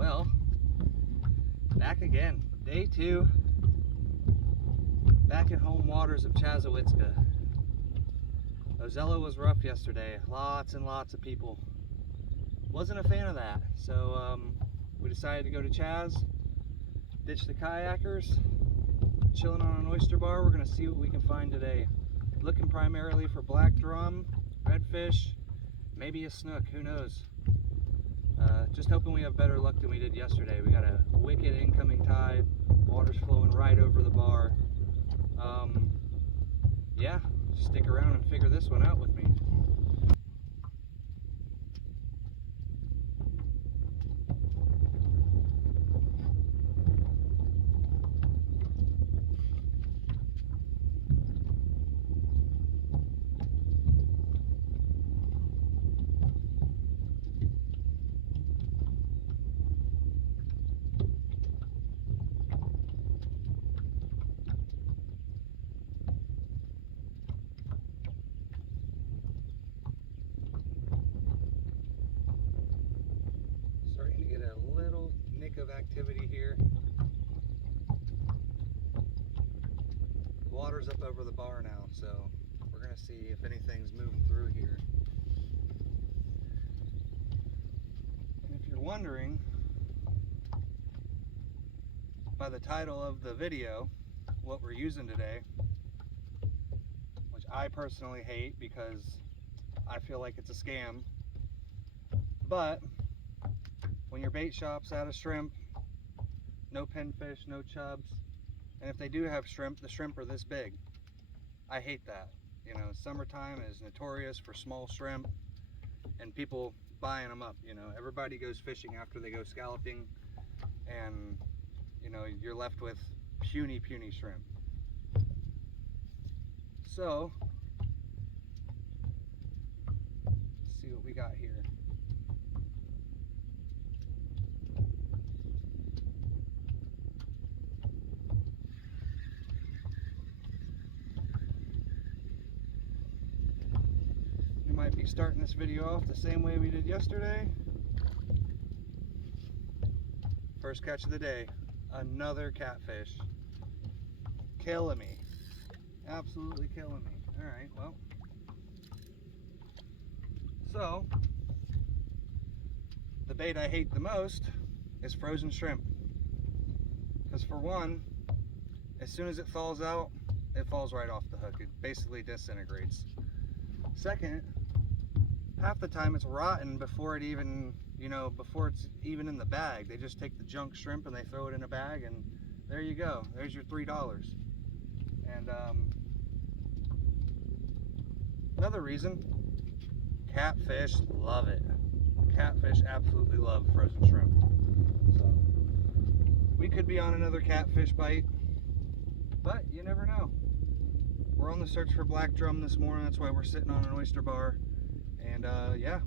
Well, back again, day 2, back in home waters of Chazawitzka. Ozella was rough yesterday, lots and lots of people. Wasn't a fan of that, so we decided to go to Chaz, ditch the kayakers, chilling on an oyster bar. We're gonna see what we can find today. Looking primarily for black drum, redfish, maybe a snook, who knows. Just hoping we have better luck than we did yesterday. We got a wicked incoming tide, water's flowing right over the bar. Yeah, stick around and figure this one out with me. Starting to get a little nick of activity here. The water's up over the bar now, so we're gonna see if anything's moving through here. And if you're wondering, by the title of the video, what we're using today, which I personally hate because I feel like it's a scam, but when your bait shop's out of shrimp, no pinfish, no chubs, and if they do have shrimp, the shrimp are this big. I hate that. You know, summertime is notorious for small shrimp and people buying them up. You know, everybody goes fishing after they go scalloping, and you know, you're left with puny shrimp. So let's see what we got here. We might be starting this video off the same way we did yesterday. First catch of the day, another catfish. Killing me. Absolutely killing me. Alright, well. So, the bait I hate the most is frozen shrimp. Because for one, as soon as it thaws out, it falls right off the hook. It basically disintegrates. Second, half the time it's rotten before it even, before it's even in the bag. They just take the junk shrimp and they throw it in a bag, and there you go. There's your $3. And another reason, catfish love it. Catfish absolutely love frozen shrimp. So we could be on another catfish bite, but you never know. We're on the search for black drum this morning. That's why we're sitting on an oyster bar. And yeah,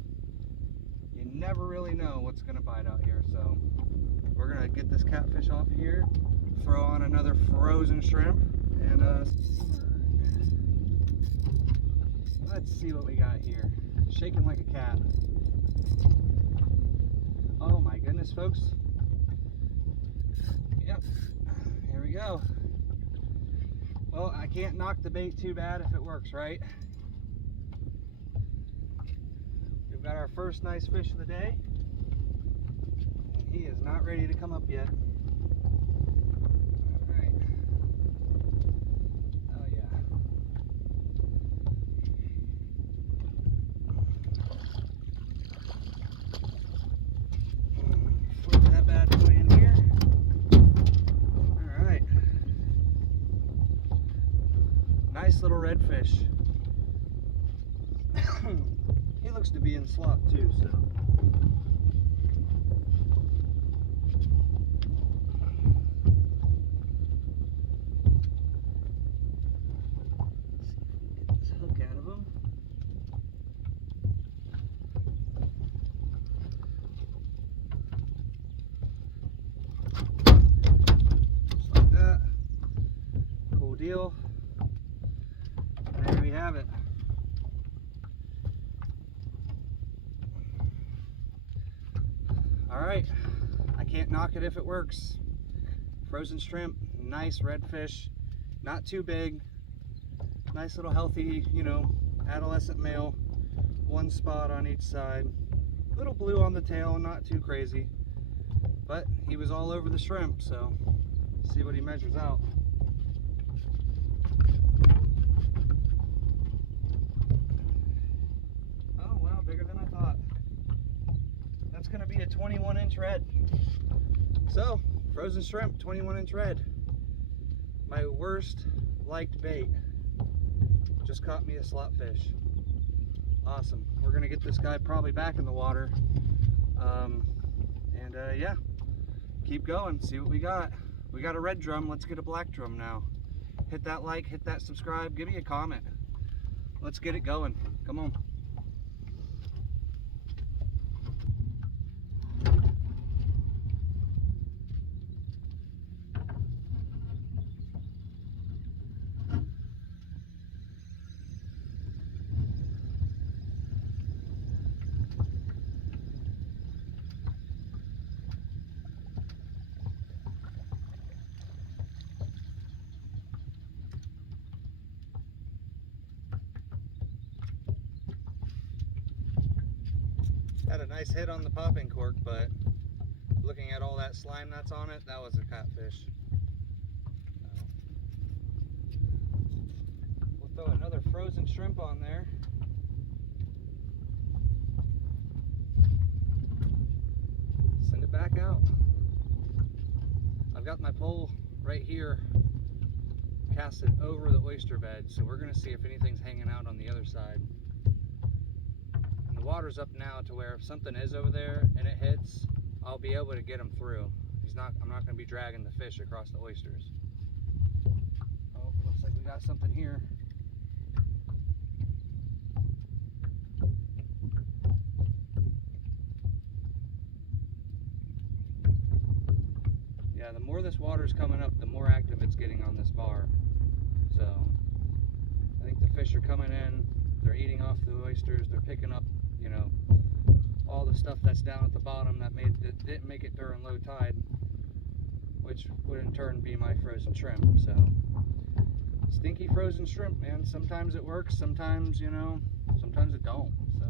you never really know what's gonna bite out here. So we're gonna get this catfish off of here, throw on another frozen shrimp, and let's see what we got here. Shaking like a cat. Oh my goodness, folks. Yep, here we go. Well, I can't knock the bait too bad if it works, right? We've got our first nice fish of the day, and he is not ready to come up yet. All right. Oh yeah. Flip that bad boy in here. All right. Nice little redfish. He looks to be in slop too, so. Let's see if we can get this hook out of him. Just like that. Cool deal. And there we have it. All right, can't knock it if it works. Frozen shrimp, nice redfish, not too big, nice little healthy, you know, adolescent male, one spot on each side, little blue on the tail, not too crazy, but he was all over the shrimp, so see what he measures out. Oh wow, bigger than I thought. That's gonna be a 21-inch red. So, frozen shrimp, 21-inch red. My worst liked bait. Just caught me a slot fish. Awesome. We're gonna get this guy probably back in the water. Yeah, keep going, see what we got. We got a red drum, let's get a black drum now. Hit that like, hit that subscribe, give me a comment. Let's get it going. Come on. Had a nice hit on the popping cork, but looking at all that slime that's on it, that was a catfish. We'll throw another frozen shrimp on there. Send it back out. I've got my pole right here casted over the oyster bed, so we're going to see if anything's hanging out on the other side. The water's up now to where if something is over there and it hits, I'll be able to get him through. I'm not going to be dragging the fish across the oysters. Oh, looks like we got something here. Yeah, the more this water's coming up, the more active it's getting on this bar. So, I think the fish are coming in, they're eating off the oysters, they're picking up, you know, all the stuff that's down at the bottom that didn't make it during low tide, which would in turn be my frozen shrimp. So stinky frozen shrimp, man. Sometimes it works, sometimes, you know, sometimes it don't. So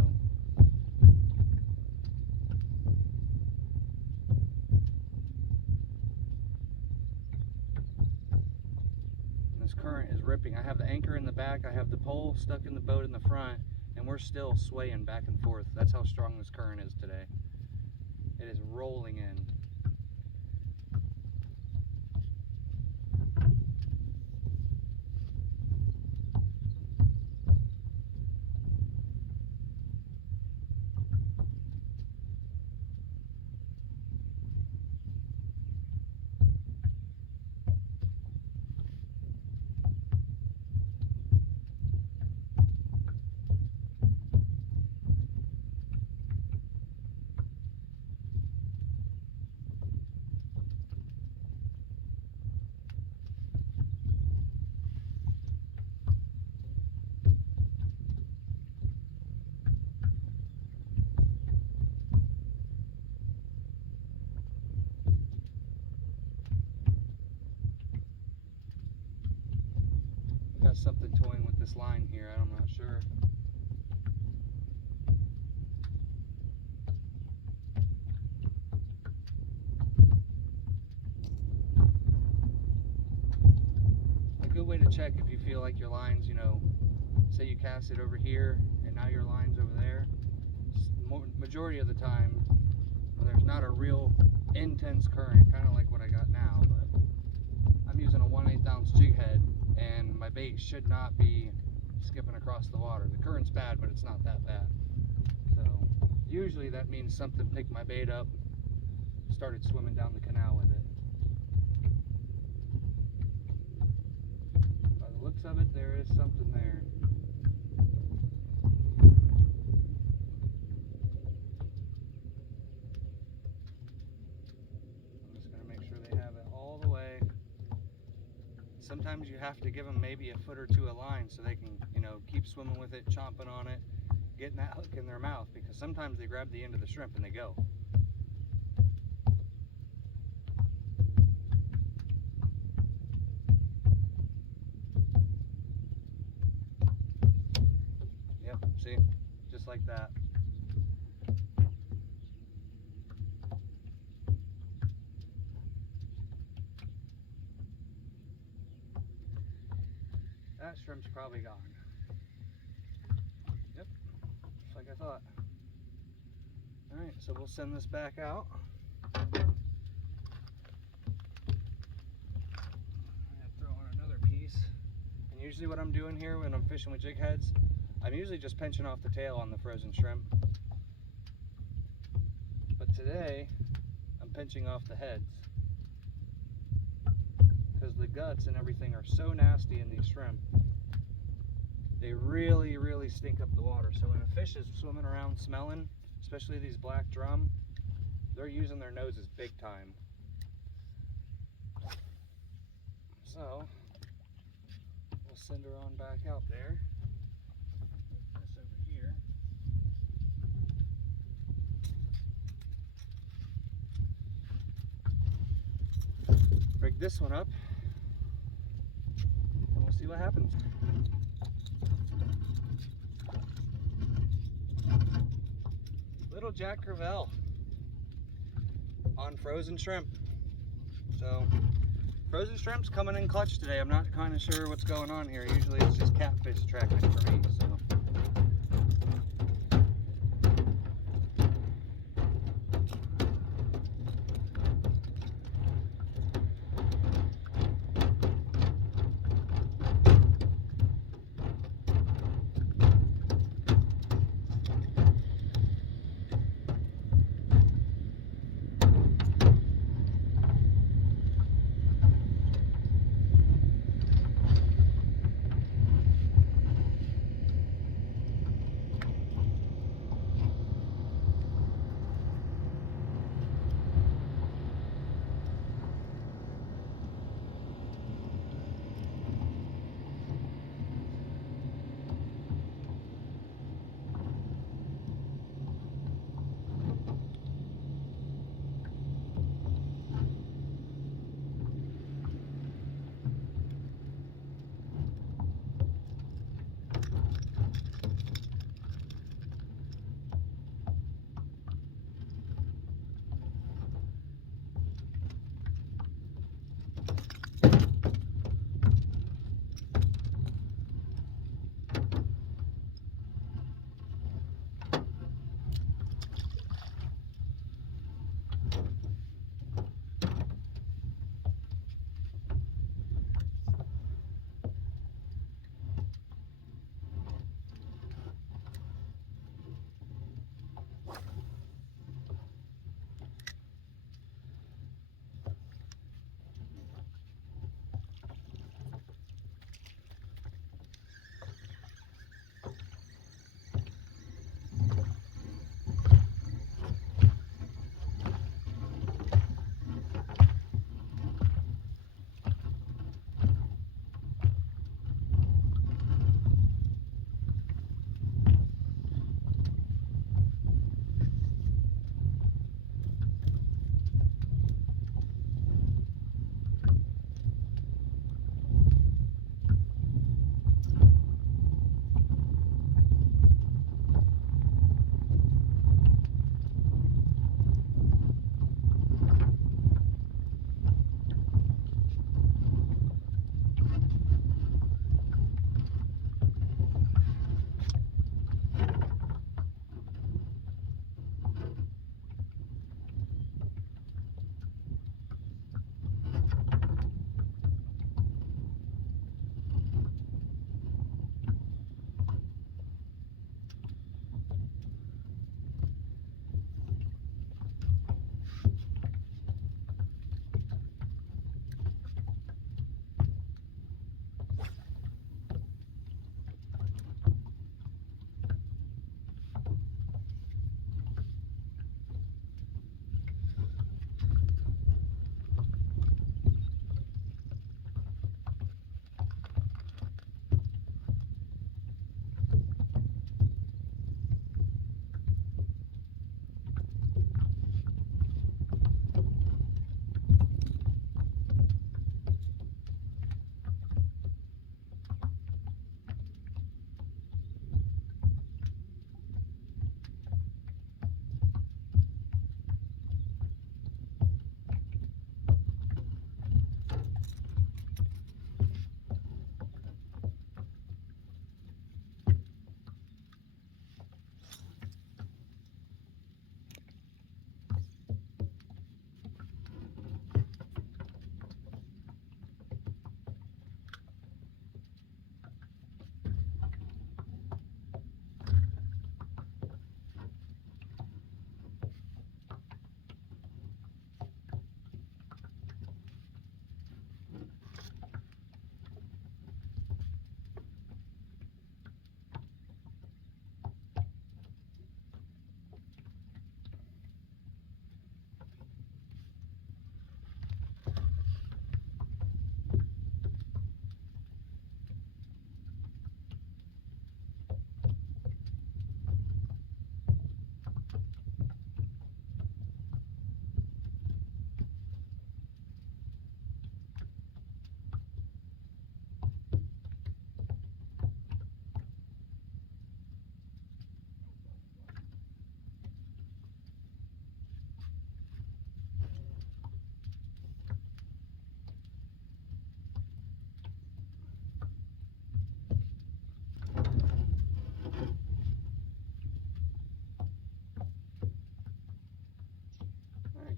this current is ripping. I have the anchor in the back, I have the pole stuck in the boat in the front, and we're still swaying back and forth. That's how strong this current is today. It is rolling in. Got something toying with this line here, I'm not sure. A good way to check if you feel like your line's, you know, say you cast it over here and now your line's over there. Majority of the time, when there's not a real intense current, kind of like what I got now, but I'm using a 1/8 ounce jig head, and my bait should not be skipping across the water. The current's bad, but it's not that bad. So usually that means something picked my bait up, started swimming down the canal with it. By the looks of it, there is something there. I'm just going to make sure they have it all the way. Sometimes you have to give them maybe a foot or two of line so they can, you know, keep swimming with it, chomping on it, getting that hook in their mouth, because sometimes they grab the end of the shrimp and they go. that shrimp's probably gone. Yep, just like I thought. Alright, so we'll send this back out. I'm going to throw on another piece. And usually what I'm doing here when I'm fishing with jig heads, I'm usually just pinching off the tail on the frozen shrimp. But today, I'm pinching off the heads. Because the guts and everything are so nasty in these shrimp. They really, really stink up the water. So when a fish is swimming around smelling, especially these black drum, they're using their noses big time. So, we'll send her on back out there. Put this over here. Break this one up, and we'll see what happens. Little Jack Crevalle on frozen shrimp. So, frozen shrimp's coming in clutch today. I'm not kind of sure what's going on here. Usually it's just catfish attracting for me. So.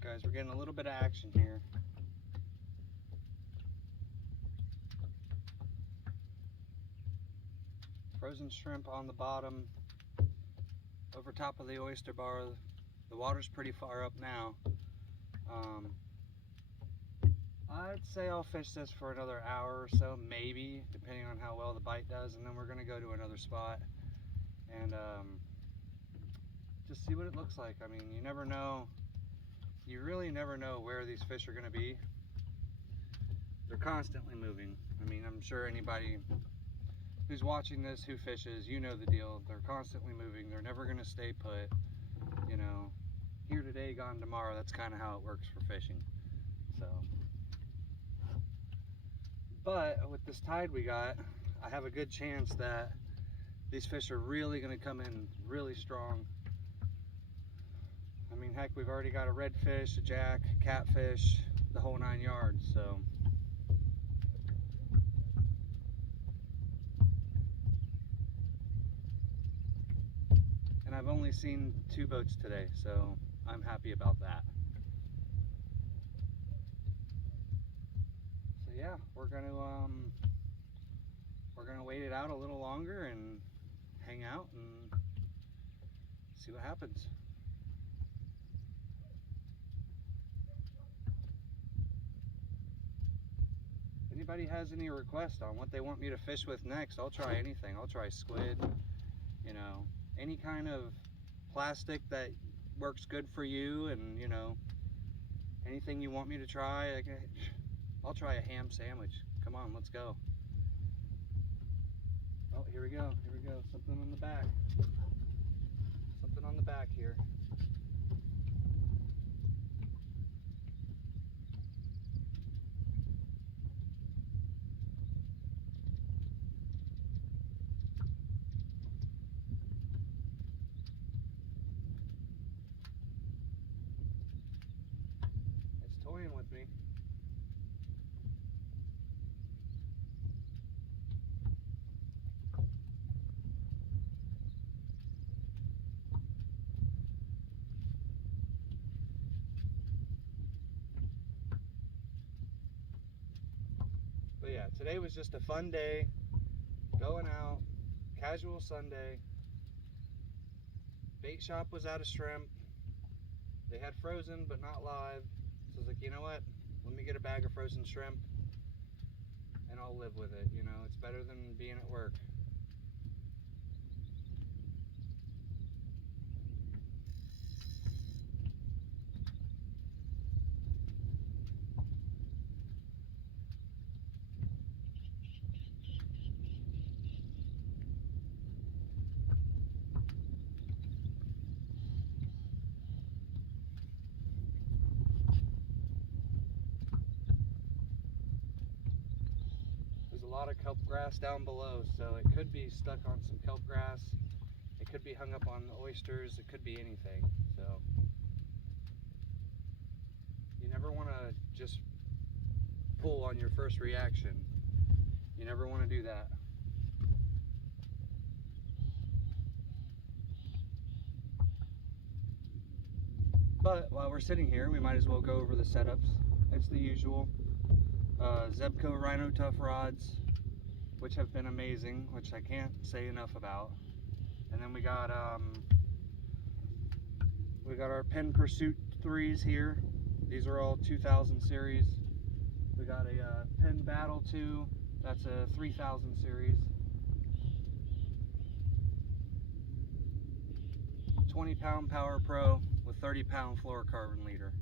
Guys, we're getting a little bit of action here. Frozen shrimp on the bottom, over top of the oyster bar. The water's pretty far up now. I'd say I'll fish this for another hour or so, maybe, depending on how well the bite does, and then we're gonna go to another spot and just see what it looks like. I mean, you never know. You really never know where these fish are gonna be. They're constantly moving. I mean, I'm sure anybody who's watching this who fishes, you know the deal. They're constantly moving. They're never gonna stay put. You know, here today, gone tomorrow. That's kind of how it works for fishing. So, but with this tide we got, I have a good chance that these fish are really gonna come in really strong. I mean, heck, we've already got a redfish, a jack, catfish, the whole 9 yards, so. And I've only seen 2 boats today, so I'm happy about that. So yeah, we're gonna wait it out a little longer and hang out and see what happens. Anybody has any requests on what they want me to fish with next, I'll try anything. I'll try squid, you know, any kind of plastic that works good for you, and you know, anything you want me to try. I'll try a ham sandwich. Come on, let's go. Oh, here we go. Here we go. Something on the back. Something on the back here. It's toying with me. But yeah, today was just a fun day, going out, casual Sunday. Bait shop was out of shrimp. They had frozen but not live. So I was like, you know what? Let me get a bag of frozen shrimp and I'll live with it. You know, it's better than being at work. There's a lot of kelp grass down below, so it could be stuck on some kelp grass. It could be hung up on the oysters. It could be anything. So you never want to just pull on your first reaction. You never want to do that. But while we're sitting here, we might as well go over the setups. It's the usual. Zebco Rhino Tough rods, which have been amazing, which I can't say enough about. And then we got our Penn Pursuit 3s here. These are all 2000 series. We got a Penn Battle 2, that's a 3000 series. 20-pound Power Pro with 30-pound fluorocarbon leader.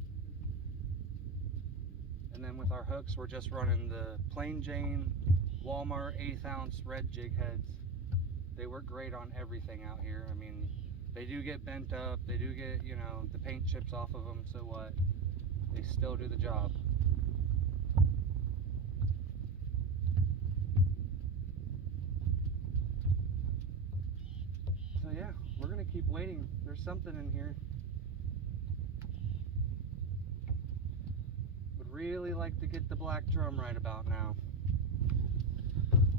And then with our hooks, we're just running the plain Jane Walmart 1/8 ounce red jig heads. They work great on everything out here. I mean, they do get bent up, they do get, you know, the paint chips off of them, so what? They still do the job. So yeah, we're gonna keep waiting. There's something in here. Would really like to get the black drum right about now.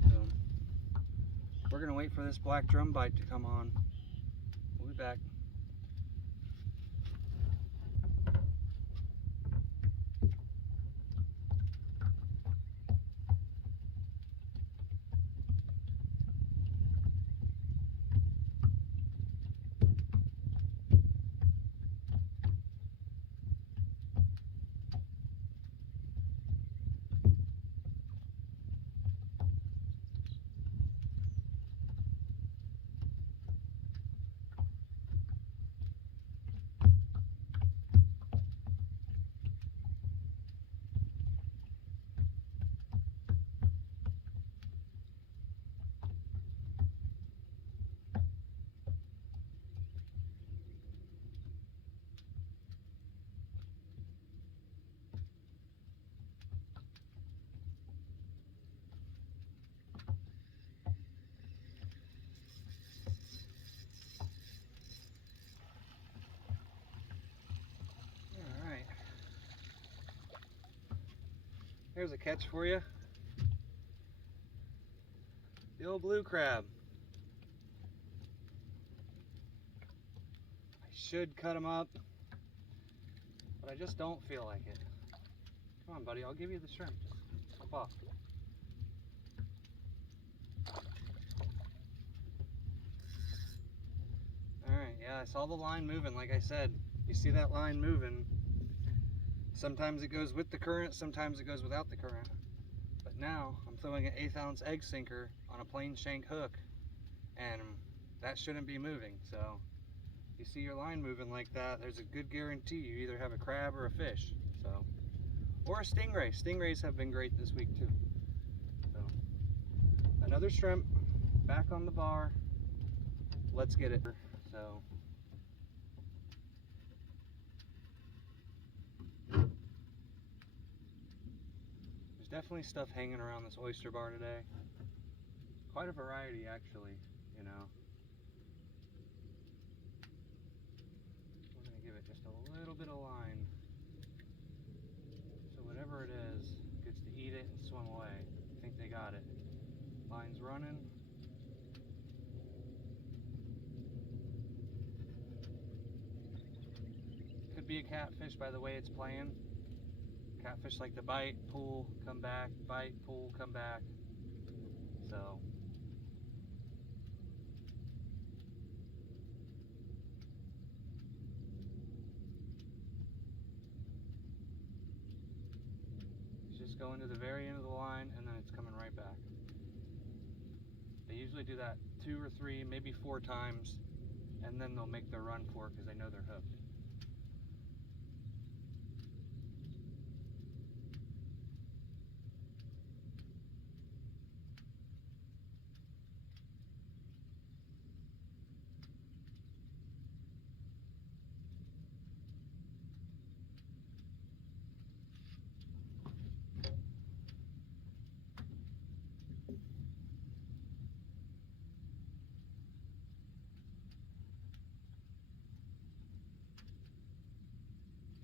So we're gonna wait for this black drum bite to come on. We'll be back. There's a catch for you. The old blue crab. I should cut him up, but I just don't feel like it. Come on, buddy, I'll give you the shrimp. Just hop off. Alright, yeah, I saw the line moving, like I said. You see that line moving. Sometimes it goes with the current, sometimes it goes without the current. But now, I'm throwing an 1/8 ounce egg sinker on a plain shank hook, and that shouldn't be moving. So, you see your line moving like that, there's a good guarantee you either have a crab or a fish. So, or a stingray. Stingrays have been great this week too. So, another shrimp, back on the bar. Let's get it. So, there's definitely stuff hanging around this oyster bar today. Quite a variety, actually, you know. We're going to give it just a little bit of line. So whatever it is, gets to eat it and swim away. I think they got it. Line's running. Could be a catfish by the way it's playing. Catfish like to bite, pull, come back, bite, pull, come back. So it's just going to the very end of the line and then it's coming right back. They usually do that 2 or 3, maybe 4 times, and then they'll make their run for it because they know they're hooked.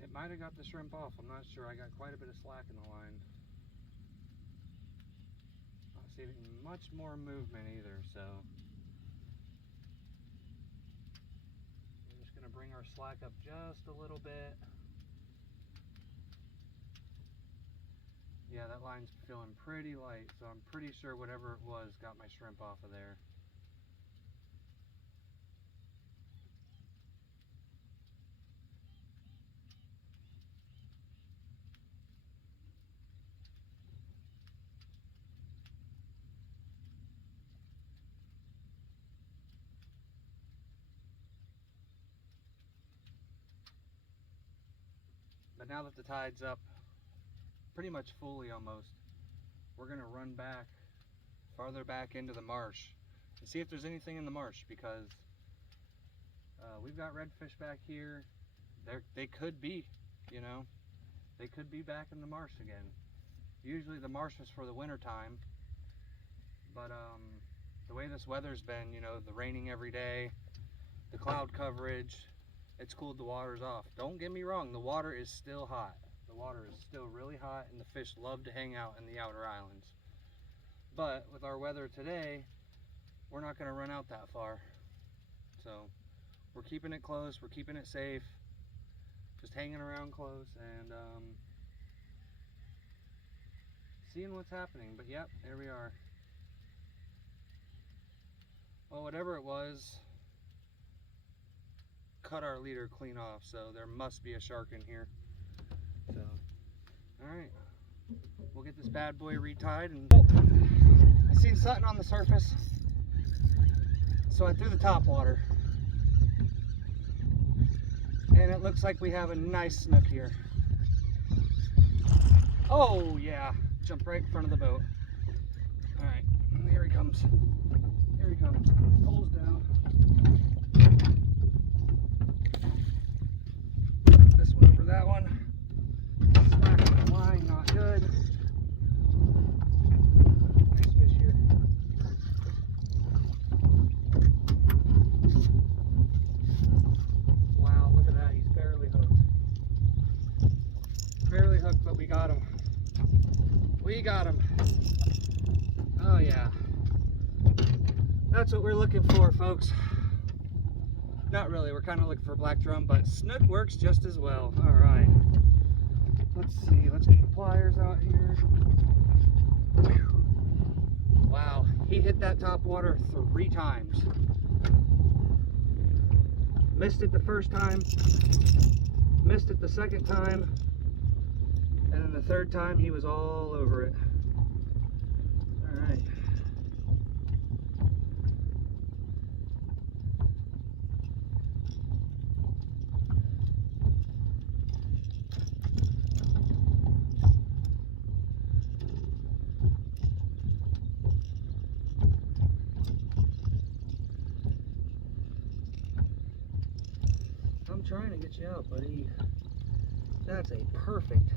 It might have got the shrimp off, I'm not sure. I got quite a bit of slack in the line. Not seeing much more movement either, so we're just going to bring our slack up just a little bit. Yeah, that line's feeling pretty light, so I'm pretty sure whatever it was got my shrimp off of there. But now that the tide's up, pretty much fully almost, we're going to run back, farther back into the marsh and see if there's anything in the marsh, because we've got redfish back here. They could be, you know, they could be back in the marsh again. Usually the marsh is for the winter time, but the way this weather's been, you know, the raining every day, the cloud coverage, it's cooled the waters off. Don't get me wrong, the water is still hot. The water is still really hot and the fish love to hang out in the outer islands. But with our weather today, we're not going to run out that far. So we're keeping it close, we're keeping it safe, just hanging around close and seeing what's happening. But yep, there we are. Well, whatever it was, cut our leader clean off, so there must be a shark in here. So, alright, we'll get this bad boy retied. And I seen something on the surface, so I threw the top water, and it looks like we have a nice snook here. Oh yeah, jumped right in front of the boat. Alright, here he comes. Here he comes. Poles down. This one over that one. Slack the line, not good. Nice fish here. Wow, look at that. He's barely hooked. Barely hooked, but we got him. We got him. Oh yeah. That's what we're looking for, folks. Not really, we're kind of looking for black drum, but snook works just as well. All right. Let's see, let's get the pliers out here. Whew. Wow, he hit that top water 3 times. Missed it the first time, missed it the second time, and then the third time he was all over it. All right. I'm trying to get you out, buddy. That's a perfect.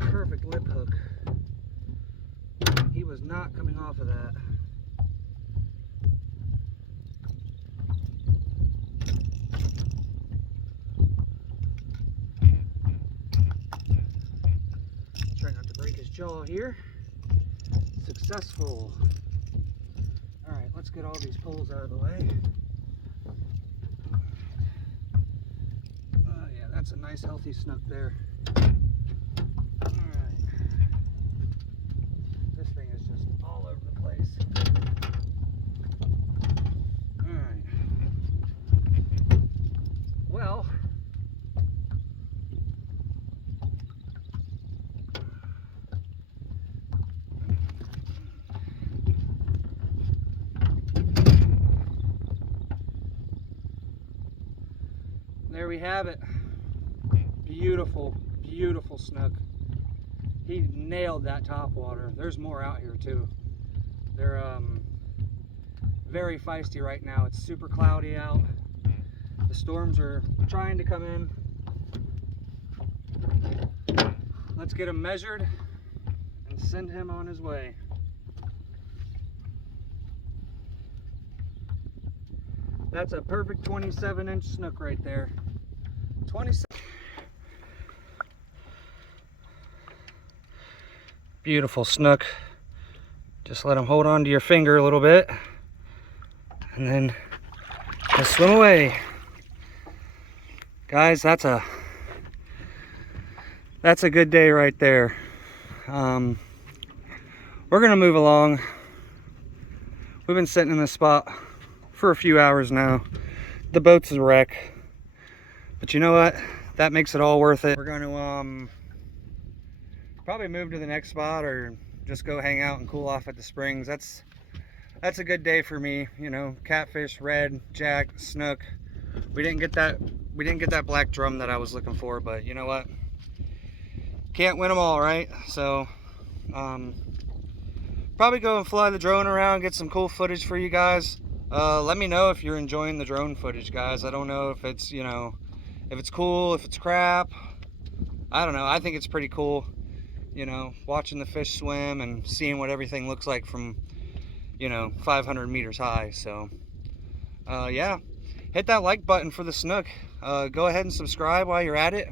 Perfect lip hook. He was not coming off of that. Try not to break his jaw here. Successful. Alright, let's get all these poles out of the way. Yeah, that's a nice healthy snook there. Alright. This thing is just all over the place. Alright. Well, there we have it. Beautiful, beautiful snook. He nailed that top water. There's more out here too. They're very feisty right now. It's super cloudy out. The storms are trying to come in. Let's get him measured and send him on his way. That's a perfect 27-inch snook right there. 27. Beautiful snook. Just let him hold on to your finger a little bit, and then just swim away. Guys, that's a good day right there. We're gonna move along. We've been sitting in this spot for a few hours now. The boat's a wreck, but you know what? That makes it all worth it. We're going to probably move to the next spot or just go hang out and cool off at the springs. That's a good day for me. You know, catfish, red, jack, snook. We didn't get that black drum that I was looking for, but you know what? Can't win them all, right? So probably go and fly the drone around, get some cool footage for you guys. Let me know if you're enjoying the drone footage, guys. I don't know if it's, you know, if it's cool, if it's crap. I don't know. I think it's pretty cool, you know, watching the fish swim and seeing what everything looks like from, you know, 500 meters high. So, yeah, hit that like button for the snook. Go ahead and subscribe while you're at it.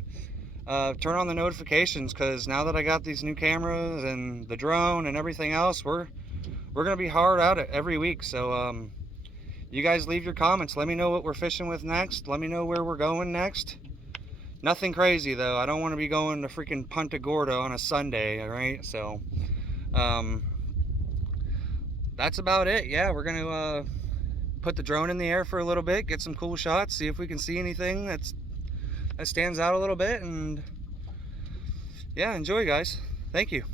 Turn on the notifications, because now that I got these new cameras and the drone and everything else, we're gonna be hard at it every week. So you guys leave your comments. Let me know what we're fishing with next. Let me know where we're going next. Nothing crazy though. I don't want to be going to freaking Punta Gorda on a Sunday, all right? So that's about it. Yeah, we're gonna put the drone in the air for a little bit, get some cool shots, see if we can see anything that stands out a little bit, and yeah, enjoy, guys. Thank you.